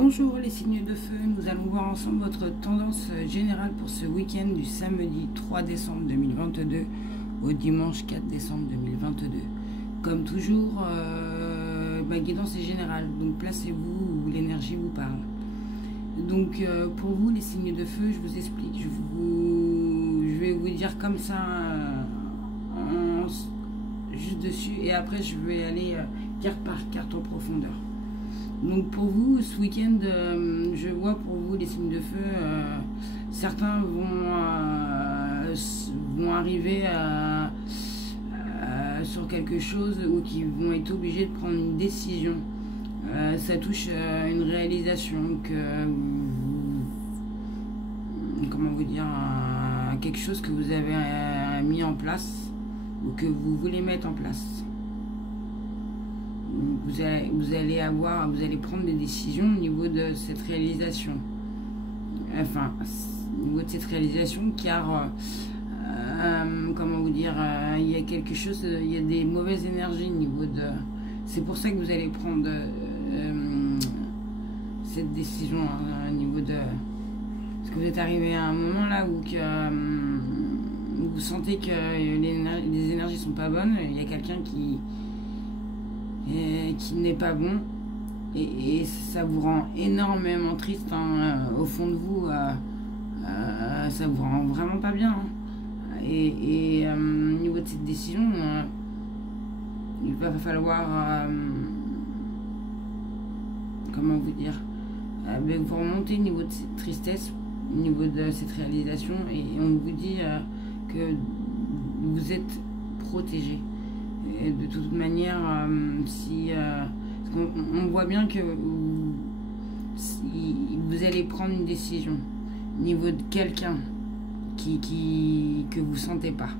Bonjour les signes de feu, nous allons voir ensemble votre tendance générale pour ce week-end du samedi 3 décembre 2022 au dimanche 4 décembre 2022. Comme toujours, ma guidance est générale, donc placez-vous où l'énergie vous parle. Donc pour vous les signes de feu, je vous explique, je vais vous dire comme ça, juste dessus, et après je vais aller carte par carte en profondeur. Donc pour vous, ce week-end, je vois pour vous les signes de feu, certains vont arriver sur quelque chose ou qui vont être obligés de prendre une décision. Ça touche une réalisation comment vous dire, quelque chose que vous avez mis en place ou que vous voulez mettre en place. Vous allez prendre des décisions au niveau de cette réalisation. Enfin, au niveau de cette réalisation, car, comment vous dire, il y a quelque chose, il y a des mauvaises énergies au niveau de... C'est pour ça que vous allez prendre cette décision au niveau de... Parce que vous êtes arrivé à un moment là où vous sentez que les énergies sont pas bonnes, il y a quelqu'un qui n'est pas bon et ça vous rend énormément triste, hein, au fond de vous, ça vous rend vraiment pas bien, hein. Et au niveau de cette décision, il va falloir comment vous dire, vous remontez au niveau de cette tristesse, au niveau de cette réalisation, et on vous dit que vous êtes protégé. Et de toute manière, on voit bien que vous allez prendre une décision au niveau de quelqu'un que vous sentez pas,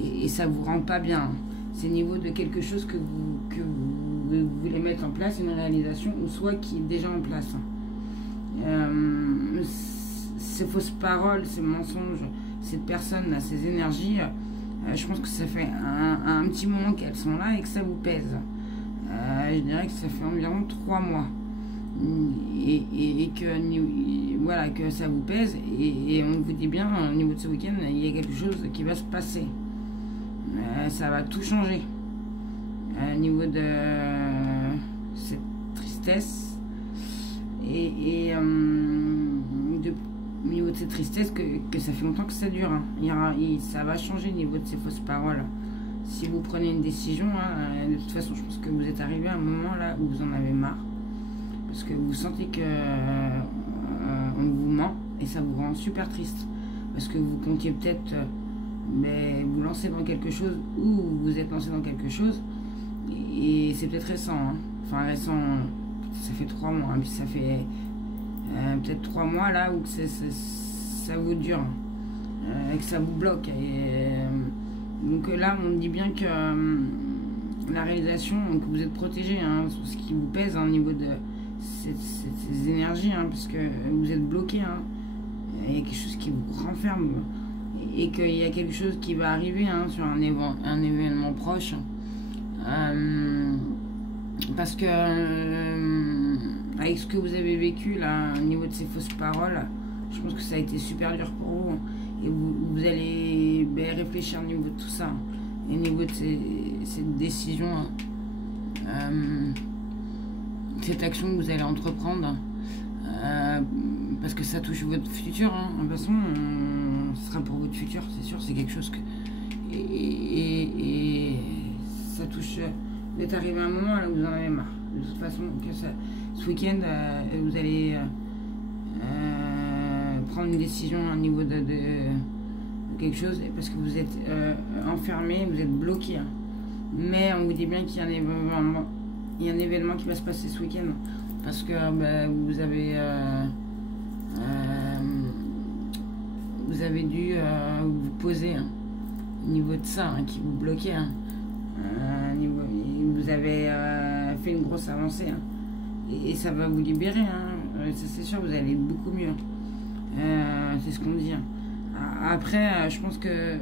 et ça vous rend pas bien. C'est au niveau de quelque chose que vous voulez mettre en place, une réalisation, ou soit qui est déjà en place. Ces fausses paroles, ces mensonges, cette personne, ces énergies, je pense que ça fait un petit moment qu'elles sont là et que ça vous pèse. Je dirais que ça fait environ 3 mois. Et que, voilà, que ça vous pèse. Et on vous dit bien, au niveau de ce week-end, il y a quelque chose qui va se passer. Ça va tout changer. Au niveau de cette tristesse. Au niveau de cette tristesse, que ça fait longtemps que ça dure, hein. Ça va changer au niveau de ces fausses paroles. Si vous prenez une décision, hein, de toute façon, je pense que vous êtes arrivé à un moment là où vous en avez marre. Parce que vous sentez que on vous ment et ça vous rend super triste. Parce que vous comptiez peut-être vous lancer dans quelque chose, ou vous êtes lancé dans quelque chose. Et c'est peut-être récent, hein. Enfin récent, ça fait 3 mois, hein, puis ça fait... peut-être 3 mois là où ça vous dure, et que ça vous bloque, donc là on dit bien que la réalisation, que vous êtes protégé, hein, sur ce qui vous pèse, hein, au niveau de ces énergies, hein, parce que vous êtes bloqué, hein, il y a quelque chose qui vous renferme, et qu'il y a quelque chose qui va arriver, hein, sur un événement proche, parce que avec ce que vous avez vécu là, au niveau de ces fausses paroles, je pense que ça a été super dur pour vous, et vous allez réfléchir au niveau de tout ça, et au niveau de cette décision, cette action que vous allez entreprendre, parce que ça touche votre futur, hein. De toute façon, ce sera pour votre futur, c'est sûr, c'est quelque chose que... Et ça touche... Vous êtes arrivé à un moment là où vous en avez marre. De toute façon, ce week-end, vous allez prendre une décision au niveau de quelque chose, parce que vous êtes enfermé, vous êtes bloqué, hein. Mais on vous dit bien qu'il y a un événement qui va se passer ce week-end, parce que vous avez dû vous poser, hein, au niveau de ça, hein, qui vous bloquait, hein. Vous avez fait une grosse avancée, hein, et ça va vous libérer, hein. Ça c'est sûr, vous allez beaucoup mieux, c'est ce qu'on dit, hein. Après, je pense que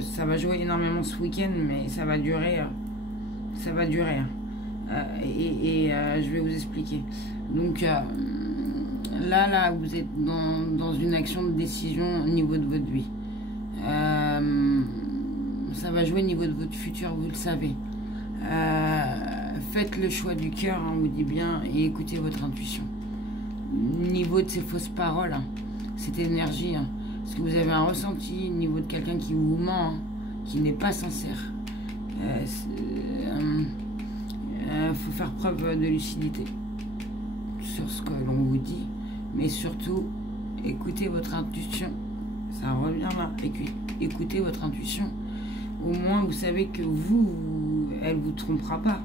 ça va jouer énormément ce week-end, mais ça va durer, Je vais vous expliquer. Donc là, vous êtes dans une action de décision au niveau de votre vie. Ça va jouer au niveau de votre futur, vous le savez. Faites le choix du cœur, on vous dit bien, et écoutez votre intuition. Niveau de ces fausses paroles, cette énergie, parce que vous avez un ressenti au niveau de quelqu'un qui vous ment, qui n'est pas sincère. Faut faire preuve de lucidité sur ce que l'on vous dit, mais surtout écoutez votre intuition. Ça revient là, écoutez votre intuition. Au moins vous savez que elle vous trompera pas.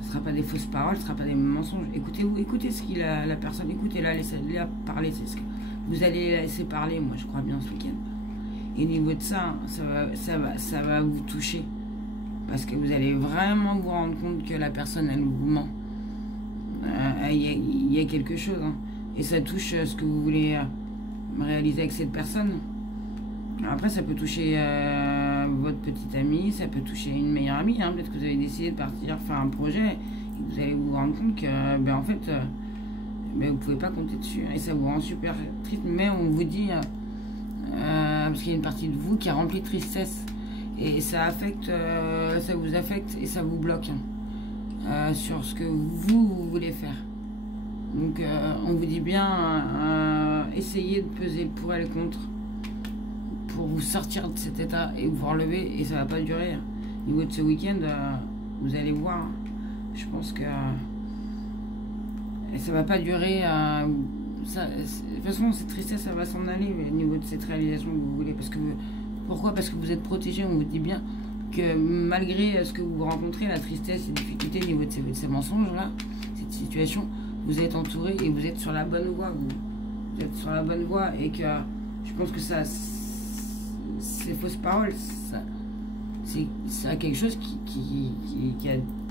Ce ne sera pas des fausses paroles, ce ne sera pas des mensonges. Écoutez-vous, écoutez ce qu'il a, la personne, écoutez-la, laissez-la parler. C'est ce que vous allez la laisser parler, moi je crois bien ce week-end. Et au niveau de ça, ça va vous toucher. Parce que vous allez vraiment vous rendre compte que la personne, elle vous ment. Il y a quelque chose. Et ça touche ce que vous voulez réaliser avec cette personne. Après, ça peut toucher votre petite amie, ça peut toucher une meilleure amie. Peut-être que vous avez décidé de partir faire un projet et vous allez vous rendre compte que, en fait, vous ne pouvez pas compter dessus. Et ça vous rend super triste. Mais on vous dit, parce qu'il y a une partie de vous qui est remplie de tristesse. Et ça vous affecte et ça vous bloque sur ce que vous voulez faire. Donc on vous dit bien, essayez de peser le pour et le contre pour vous sortir de cet état et vous relever, et ça va pas durer. Au niveau de ce week-end, vous allez voir, je pense que ça va pas durer. De toute façon, cette tristesse, ça va s'en aller au niveau de cette réalisation que vous voulez. Pourquoi? Parce que vous êtes protégé. On vous dit bien que malgré ce que vous rencontrez, la tristesse, les difficultés au niveau de ces mensonges-là, cette situation, vous êtes entouré et vous êtes sur la bonne voie. Vous êtes sur la bonne voie, et que je pense que ces fausses paroles, ça a quelque chose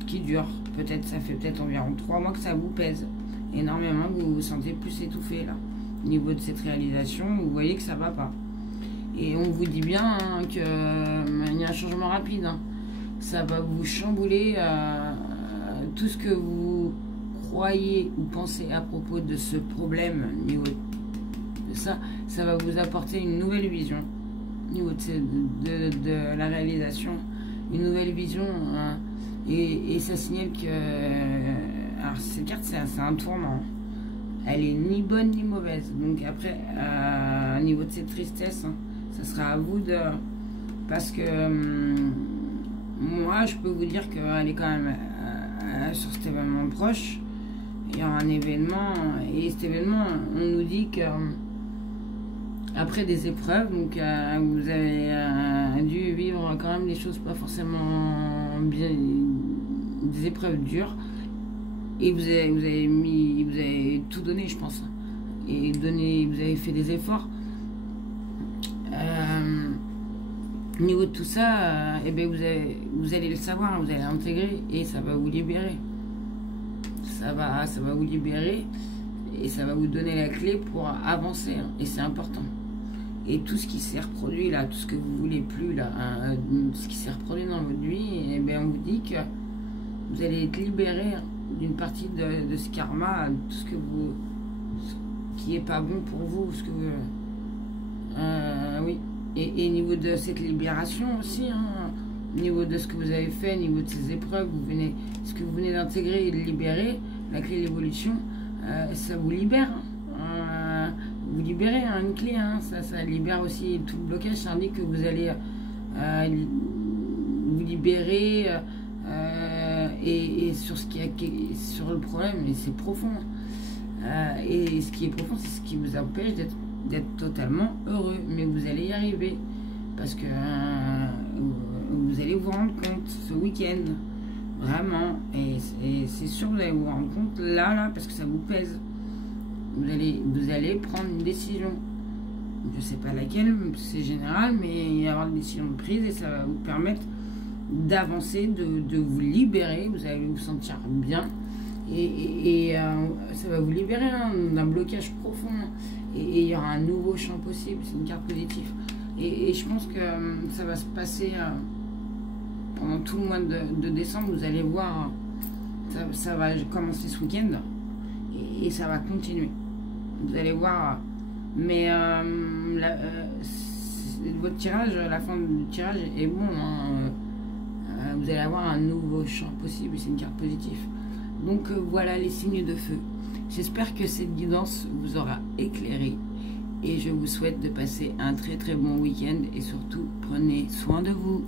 qui dure. Peut-être, ça fait peut-être environ 3 mois que ça vous pèse énormément. Vous vous sentez plus étouffé là. Au niveau de cette réalisation, vous voyez que ça va pas. Et on vous dit bien qu'il y a un changement rapide. Ça va vous chambouler tout ce que vous croyez ou pensez à propos de ce problème. Au niveau de ça va vous apporter une nouvelle vision. Au niveau de la réalisation, une nouvelle vision. Et ça signale que... alors cette carte, c'est un tournant. Elle est ni bonne ni mauvaise. Donc après, au niveau de cette tristesse... ça sera à vous de... Parce que moi, je peux vous dire qu'elle est quand même sur cet événement proche. Il y a un événement, et cet événement, on nous dit que après des épreuves, donc vous avez dû vivre quand même des choses pas forcément bien, des épreuves dures, et vous avez tout donné, je pense, et vous avez fait des efforts. Au niveau de tout ça, vous allez le savoir, vous allez l'intégrer, et ça va vous libérer. Ça va vous libérer, et ça va vous donner la clé pour avancer, et c'est important. Et tout ce qui s'est reproduit là, tout ce que vous voulez plus là, ce qui s'est reproduit dans votre vie, on vous dit que vous allez être libéré d'une partie de ce karma, tout ce qui est pas bon pour vous, ce que oui. Et au niveau de cette libération aussi, au niveau de ce que vous avez fait, au niveau de ces épreuves, ce que vous venez d'intégrer et de libérer, la clé de l'évolution, ça vous libère. Vous libérez une clé, ça libère aussi tout le blocage. Ça indique que vous allez vous libérer et sur sur le problème, et c'est profond. Et ce qui est profond, c'est ce qui vous empêche d'être totalement heureux, mais vous allez y arriver, parce que vous allez vous rendre compte ce week-end, vraiment, et c'est sûr, vous allez vous rendre compte là, parce que ça vous pèse. Vous allez prendre une décision, je sais pas laquelle, c'est général, mais il y avoir une décision de prise, et ça va vous permettre d'avancer, de vous libérer. Vous allez vous sentir bien, et ça va vous libérer d'un blocage profond, et il y aura un nouveau champ possible. C'est une carte positive, et je pense que ça va se passer pendant tout le mois de décembre. Vous allez voir Ça va commencer ce week-end et ça va continuer. Vous allez voir. Mais votre tirage, la fin du tirage est bon. Hein. Vous allez avoir un nouveau champ possible. C'est une carte positive. Donc voilà les signes de feu. J'espère que cette guidance vous aura éclairé. Et je vous souhaite de passer un très très bon week-end. Et surtout, prenez soin de vous.